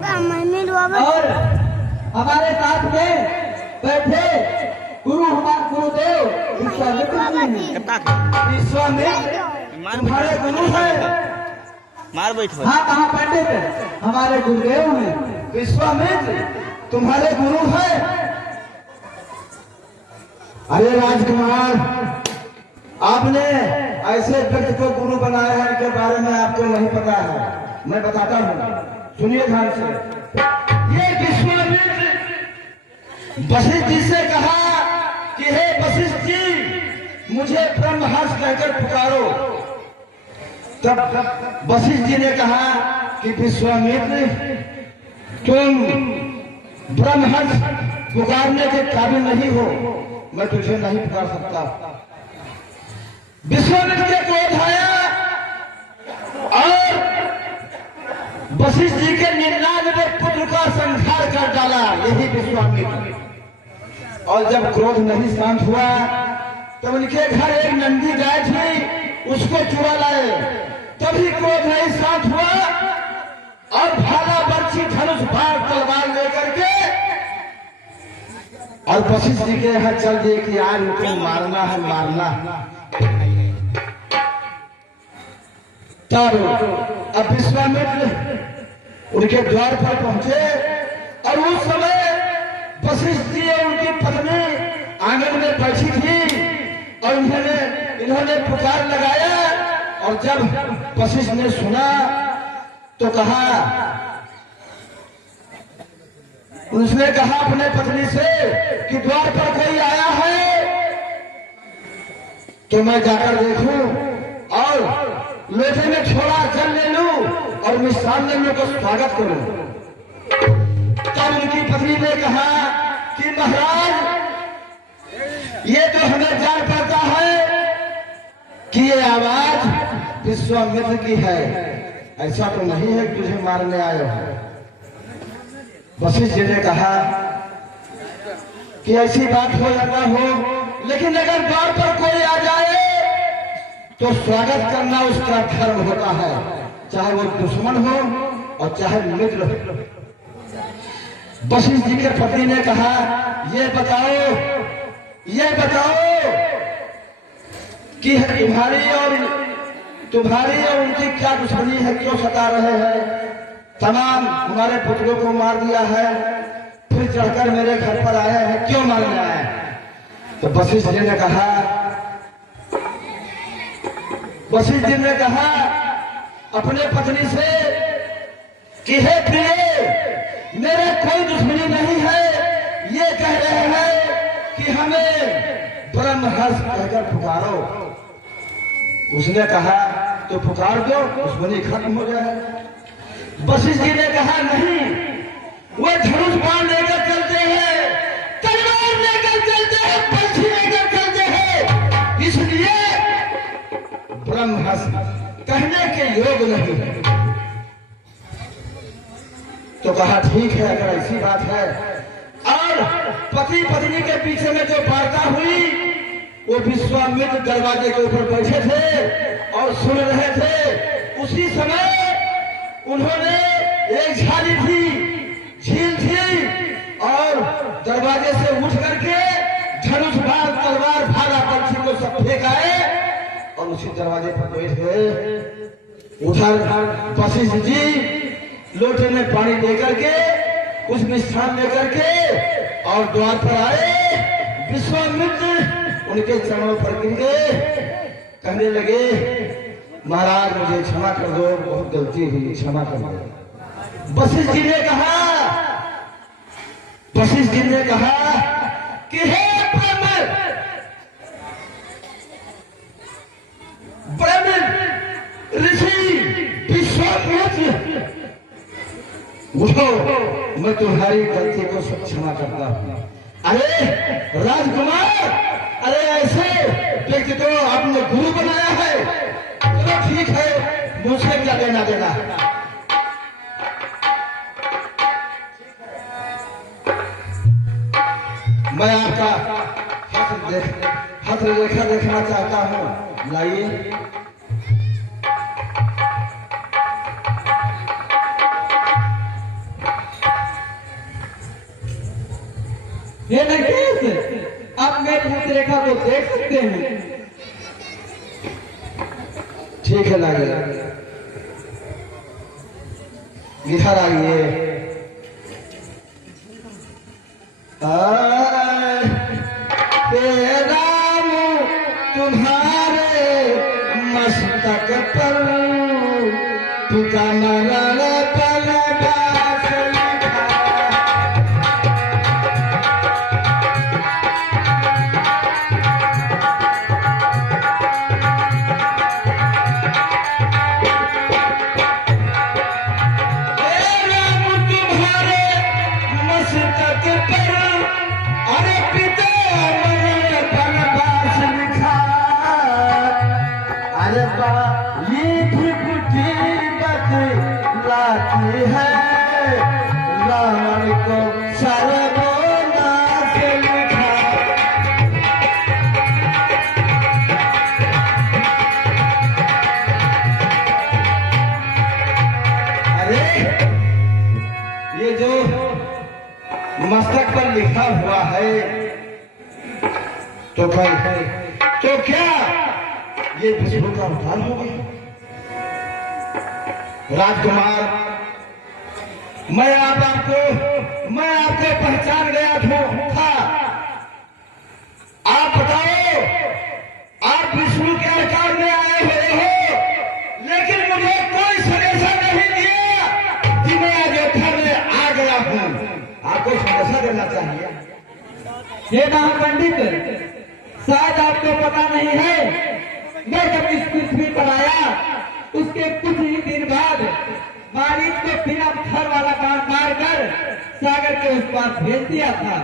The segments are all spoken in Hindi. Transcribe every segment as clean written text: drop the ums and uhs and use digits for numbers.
और हमारे साथ में बैठे गुरु हमारे गुरुदेव विश्वामित्र जी हैं। विश्वामित्र तुम्हारे गुरु हैं। मार बैठो। हाँ, कहाँ पंडित हमारे गुरुदेव हैं। विश्वामित्र तुम्हारे गुरु हैं। अरे राजकुमार, आपने ऐसे व्यक्ति को गुरु बनाया है, इनके बारे में आपको नहीं पता है। मैं बताता हूँ, सुनिए ध्यान से। ये विश्वामित्र वशिष्ठ जी से कहा कि हे वशिष्ठ जी, मुझे ब्रह्महर्ष कहकर पुकारो। तब वशिष्ठ जी ने कहा कि विश्वामित्र, तुम ब्रह्महर्ष पुकारने के काबिल नहीं हो, मैं तुझे नहीं पुकार सकता। विश्वामित्र के क्रोध आया और वशिष्ठ जी के 99 पुत्र का संहार कर डाला, यही विश्वामित्र। और जब क्रोध नहीं शांत हुआ तब उनके घर एक नंदी गाय थी, उसको चुरा लाए। तभी क्रोध नहीं शांत हुआ और भाला, बर्छी, धनुष, बाण, तलवार लेकर के और वशिष्ठ जी के यहाँ चल दिए कि आज उनको मारना है, मारना। अब विश्वामित्र उनके द्वार पर पहुंचे और उस समय वशिष्ठ जी और उनकी पत्नी आंगन में बैठी थी और इन्होंने पुकार लगाया। और जब वशिष्ठ ने सुना तो कहा, उसने कहा अपने पत्नी से कि द्वार पर कोई आया है तो मैं जाकर देखूं और लोटे में थोड़ा जल ले लूं और मिष्ठान ले लूं, को स्वागत करूं। तब उनकी पत्नी ने कहा कि महाराज, ये तो हमें जान पड़ता है कि ये आवाज विश्वामित्र की है, ऐसा तो नहीं है कि तुझे मारने आए हो। वशिष्ठ जी ने कहा कि ऐसी बात हो जाता हो, लेकिन अगर द्वार पर कोई आ जाए तो स्वागत करना उसका धर्म होता है, चाहे वो दुश्मन हो और चाहे मित्र हो। वशिष्ठ जी के पति ने कहा, ये बताओ कि तुम्हारी और उनकी क्या दुश्मनी है, क्यों सता रहे हैं? तमाम हमारे पुत्रों को मार दिया है, फिर चढ़कर मेरे घर पर आए हैं, क्यों मारने आए? तो वशिष्ठ जी ने कहा अपने पत्नी से कि हे प्रिय, मेरा कोई दुश्मनी नहीं है, ये कह रहे हैं कि हमें ब्रह्महर्ष कहकर पुकारो। उसने कहा तो पुकार दो, दुश्मनी खत्म हो जाए। वशिष्ठ जी ने कहा नहीं, वो धनुष बाण लेकर चलते हैं, तलवार लेकर चलते हैं, बर्छी लेकर चलते हैं, इसलिए ब्रह्महर्ष कहने के योग नहीं है। तो कहा ठीक है, अगर ऐसी बात है। और पति पत्नी के पीछे में जो वार्ता हुई, वो विश्वामित्र दरवाजे के ऊपर बैठे थे और सुन रहे थे। उसी समय उन्होंने एक झाड़ी थी, झील थी, और दरवाजे से उठ करके धनुष, बाण, तलवार, भाला, बर्छी को सब फेंकाए और उसी दरवाजे पर बैठ गए। उधर वशिष्ठ जी लोटे में पानी देकर के, कुछ मिष्ठान लेकर के और द्वार पर आए। विश्वामित्र उनके चरणों पर गिर गए, कहने लगे, महाराज मुझे क्षमा कर दो, बहुत गलती हुई, क्षमा कर दो। वशिष्ठ जी ने कहा कि हे ब्राह्मण ऋषि विश्वामित्र, उठो, मैं तुम्हारी गलती को सब क्षमा करता हूं। अरे राजकुमार, अरे ऐसे व्यक्ति को आपने गुरु बनाया है, चलो ठीक है, मुझसे क्या लेना देना। मैं आपका हस्त रेखा देखना चाहता हूं, लाइए। ये लंकेश, आप मेरी हस्तरेखा को देख सकते हैं। ठीक है लागे, इधर आइए। तेरा मुँह तुम्हारे मस्तक पर पिता मरण पल दास लिखा। तेरा मुँह तुम्हारे मस्तक पर अरे पिता मरण पल दास लिखा। अरे बा ये झुठी लाती है रावण को सर्वनाश लिखा। अरे ये जो मस्तक पर लिखा हुआ है तो क्या ये विष्णु का अवतार हो गया? राजकुमार, मैं आपको पहचान गया था। आप बताओ, आप विष्णु के अवतार में आए हुए हो, लेकिन मुझे कोई संदेशा नहीं दिया कि मैं अयोध्या में आ गया हूँ। आपको संदेशा देना चाहिए। ये महापंडित, शायद आपको पता नहीं है, मैं जब इस पृथ्वी पर आया उसके कुछ ही दिन बाद मारीच को बिना घर वाला बाण मारकर सागर के उस पार भेज दिया था।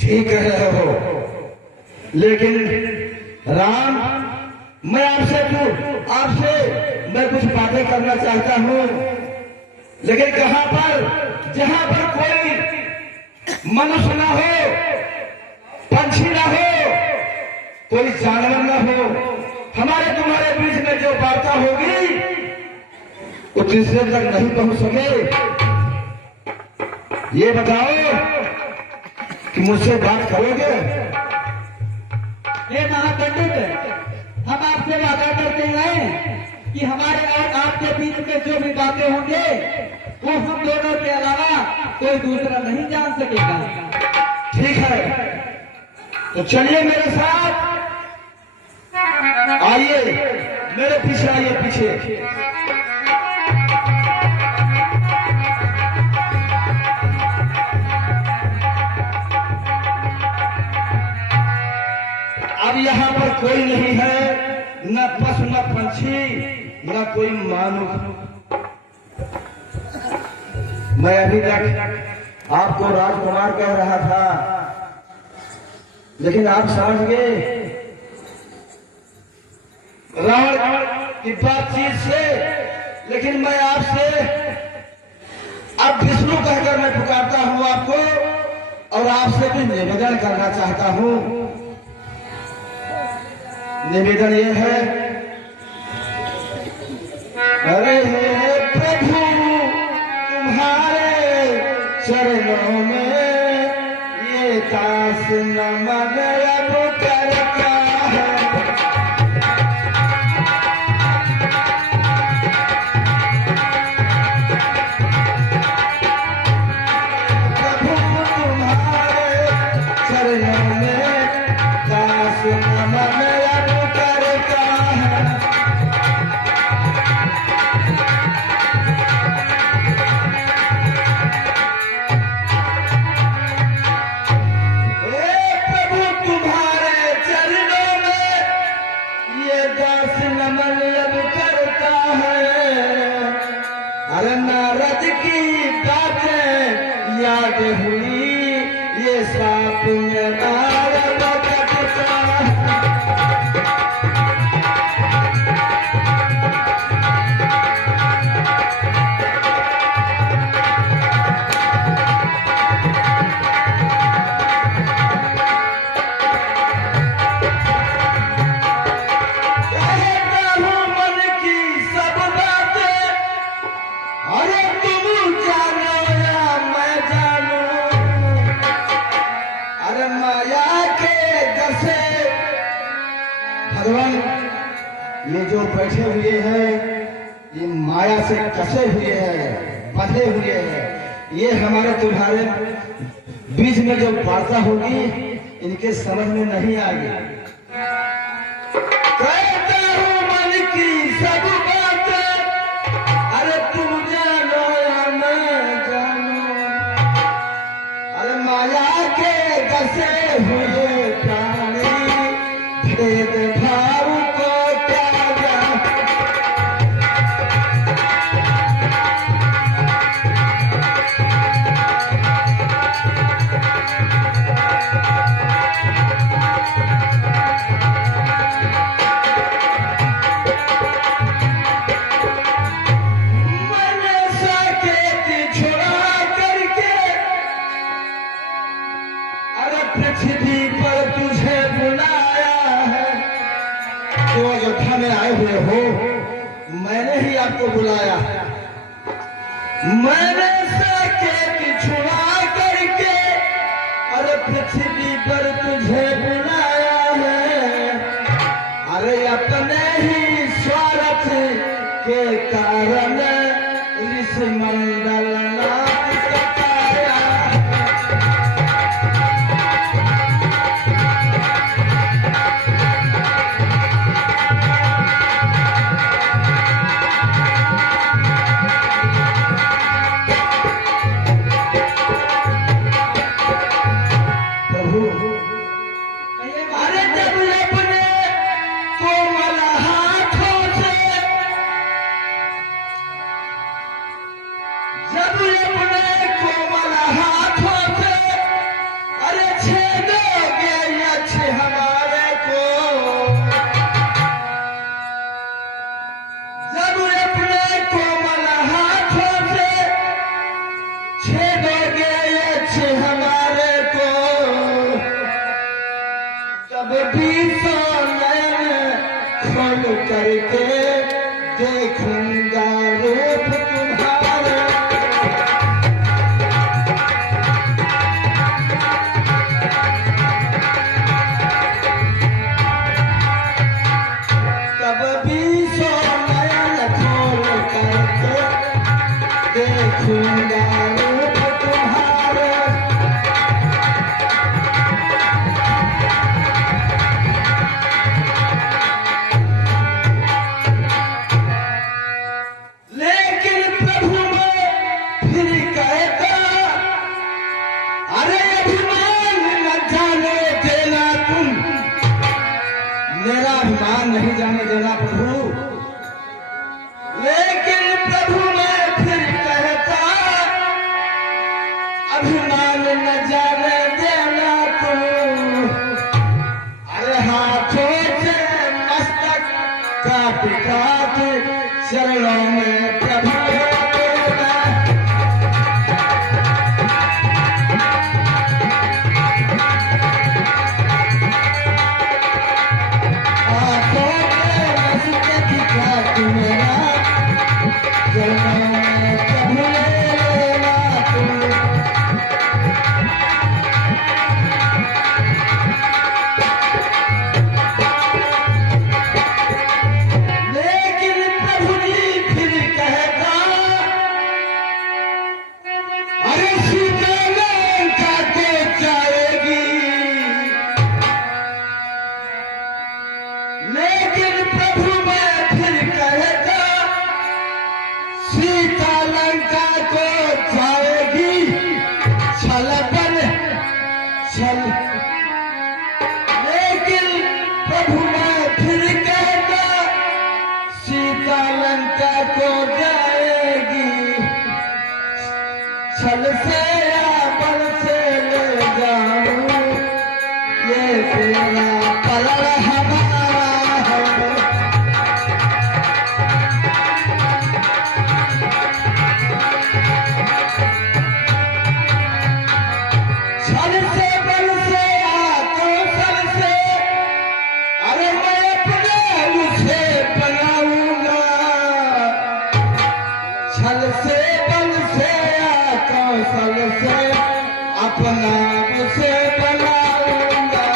ठीक कह रहे हो, लेकिन राम, मैं आपसे मैं कुछ बातें करना चाहता हूँ, लेकिन कहाँ पर, जहाँ पर कोई मनुष्य ना हो, पंछी ना हो, कोई जानवर ना हो, हमारे तुम्हारे बीच में जो वार्ता होगी वो तीसरे तक नहीं पहुंच सके। ये बताओ कि मुझसे बात करोगे? ये महापंडित, हम आपसे वादा करते हैं कि हमारे और आपके बीच में जो भी बातें होंगे वो हम दोनों के अलावा कोई दूसरा नहीं जान सकेगा। ठीक है, तो चलिए मेरे साथ, आइए मेरे पीछे, आइए पीछे। अब यहाँ पर कोई नहीं है, न पशु न पंछी न कोई मानव। मैं अभी तक आपको राजकुमार कह रहा था, लेकिन आप समझ गए रावण की बातचीत से। लेकिन मैं आपसे अब विष्णु कहकर मैं पुकारता हूं आपको, और आपसे भी निवेदन करना चाहता हूं। निवेदन ये है, अरे हे प्रभु तुम्हारे चरणों में ये दास नमन अब करता है। प्रभु तुम्हारे चरणों में दास नमन अब करता है। अरे नारद की बातें याद हुई, ये साप में नारद कटता है। अरे तुम जानो या मैं जानू, भगवान ये जो बैठे हुए हैं ये माया से कसे हुए हैं, बंधे हुए हैं। ये हमारे तुम्हारे बीच में जो वार्ता होगी इनके समझ में नहीं आएगी। कहता हूँ मन की सब बातें, अरे तुम जानो या मैं जानो, अरे माया के कसे हुए प्राणी भेद भाव को त्यागा। मैंने साकेत छुड़ा करके अरे पृथ्वी पर तुझे बुलाया है। तो अयोध्या में आए हुए हो, मैंने ही आपको बुलाया। मैंने साकेत छुड़ा करके अरे पृथ्वी पर तुझे बुलाया है। अरे अपने ही स्वार्थ के कारण ऋषि मंडल नाथ सताया। प्रभु अरे जब अपने कोमल हाथों से, जब अपने कोमल हाथों से अरे छेदोगे अच्छे हमारे को, जब अपने कोमल हाथों से छेदोगे अच्छे हमारे को, तब भी नयन खोल करके देखूंगा रूप तुम्हारा। तब भी नयन खोल करके देखूंगा रूप तुम्हारा। लेकिन प्रभु मैं फिर कहता, अरे अभिमान न जाने देना तुम, मेरा अभिमान नहीं जाने देना प्रभु। लेकिन प्रभु मैं फिर कहता, अभिमान न जाने देना तुम। अरे हाथों से मस्तक काट काट चरणों में प्रभु देना। हाथों से मस्तक काट मेरा, चरणों में प्रभु लेना तुम। लेकिन प्रभु जी फिर कहता, अरे सीता लंका को जाएगी। लेकिन प्रभु मैं फिर कहता, सीता लंका को जाएगी। छल पर छल, लेकिन प्रभु मैं फिर कहता, सीता लंका को जाएगी। छल से या बल से ले जाऊं, ये तेरा पलड़ हमारा है। छल से बल से या कौशल से, अरे मैं अपने उसे बनाऊंगा। छल से बल से या कौशल से अपना उसे बनाऊंगा।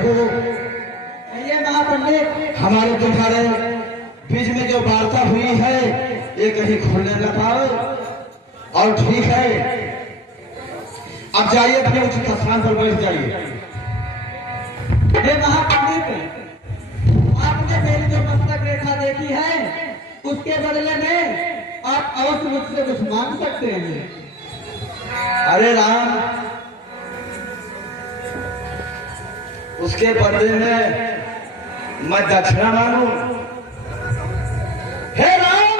प्रभु, ये महापंडित, हमारे तुम्हारे बीच में जो वार्ता हुई है ये कहीं खुलने न पाओ। और ठीक है, अब जाइए अपने उचित स्थान पर बैठ जाइए। हे महापंडित, आपने मेरी जो मस्तक रेखा देखी है उसके बदले में आप अवश्य मुझसे कुछ मांग सकते हैं। अरे राम, उसके बदले में मैं दक्षिणा मांगू? हे राम,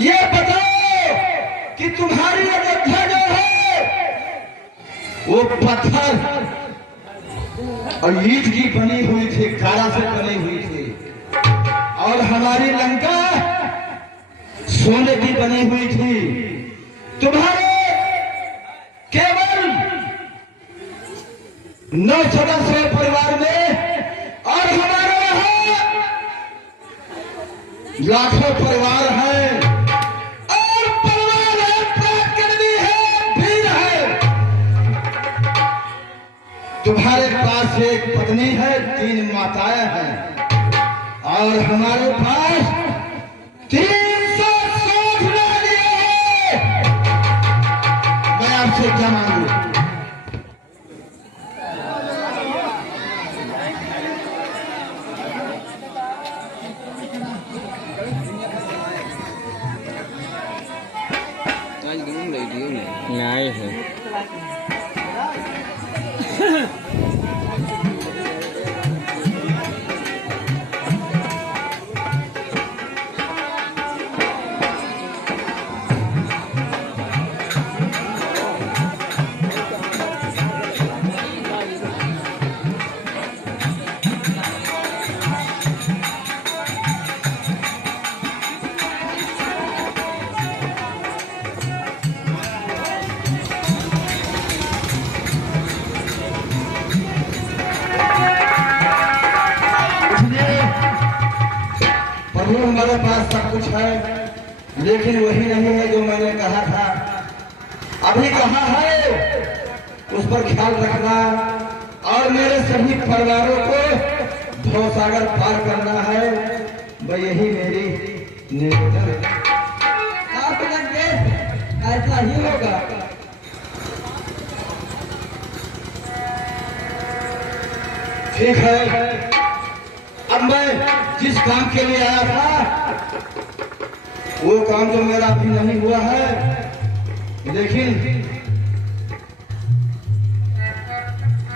ये बताओ कि तुम्हारी अयोध्या जो है वो पत्थर और ईंट की बनी हुई थी, कारा से बनी हुई थी, और हमारी लंका सोने की बनी हुई थी। तुम्हारे केवल 9 सदस्य परिवार में और हमारे यहाँ लाखों परिवार हैं, और परिवार है, प्राकृति है, भीड़ है। तुम्हारे पास एक पत्नी है, 3 माताएं हैं, और हमारे पास 300 सोच नारी है। मैं आपसे क्या मांगू? नहीं है। प्रभु, हमारे पास सब कुछ है, लेकिन वही नहीं है जो मैंने कहा था। अभी कहा है उस पर ख्याल रखना, और मेरे सभी परिवारों को भवसागर पार करना है। वह यही मेरी निवेदन है। आप लंकेश, ऐसा ही होगा। ठीक है, अब मैं जिस काम के लिए आया था वो काम तो मेरा अभी नहीं हुआ है, लेकिन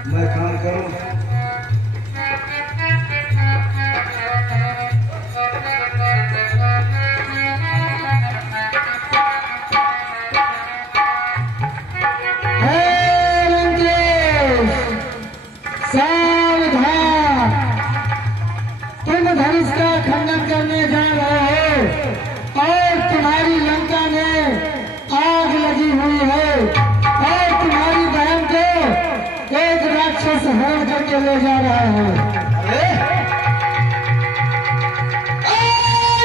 मैं काम करूं। सावधान, तुम धनुष का खंडन करने जा रहे हो, और तुम्हारी लंका में आग लगी हुई है, और तुम्हारी बहन को एक राक्षस हरण करके ले जा रहा है। अरे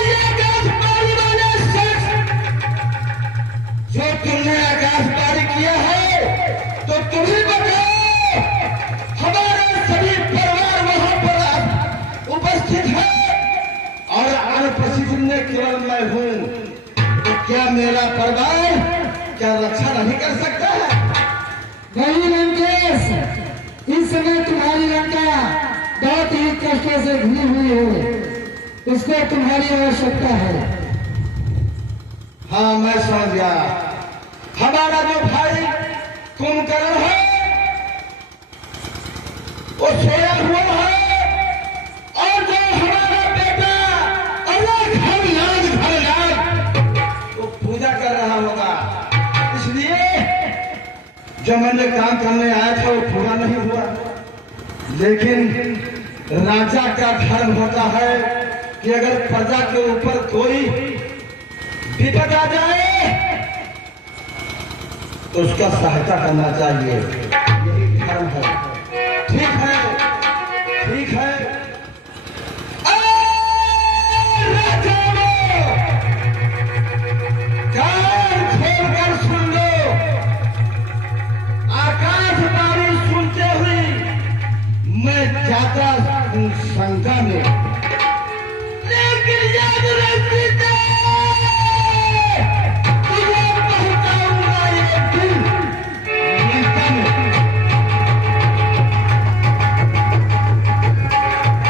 ये आकाशवाणी वाले शख्स, जो तुमने आकाशवाणी किया है तो तुम ही बताओ। हमारे सभी परिवार वहां पर उपस्थित है, और अनुपस्थित में केवल मैं हूँ, तो क्या मेरा परिवार क्या रक्षा नहीं कर सकता है? नहीं लंकेश, इस समय तुम्हारी लंका बहुत ही कष्टों से घिरी हुई है, उसको तुम्हारी आवश्यकता है। हाँ, मैं समझ गया। हमारा जो भाई कुंभकर्ण है वो सोया हुआ है, और जो हमारा बेटा घर याद वो पूजा कर रहा होगा। इसलिए जो मैंने काम करने आया था वो पूरा नहीं हुआ। लेकिन राजा का धर्म होता है कि अगर प्रजा के ऊपर कोई विपद आ जाए तो उसका सहायता करना चाहिए, यही धर्म है। ठीक है, ठीक है। कान खोलकर सुन लो, आकाशवाणी सुनते हुए की शंका में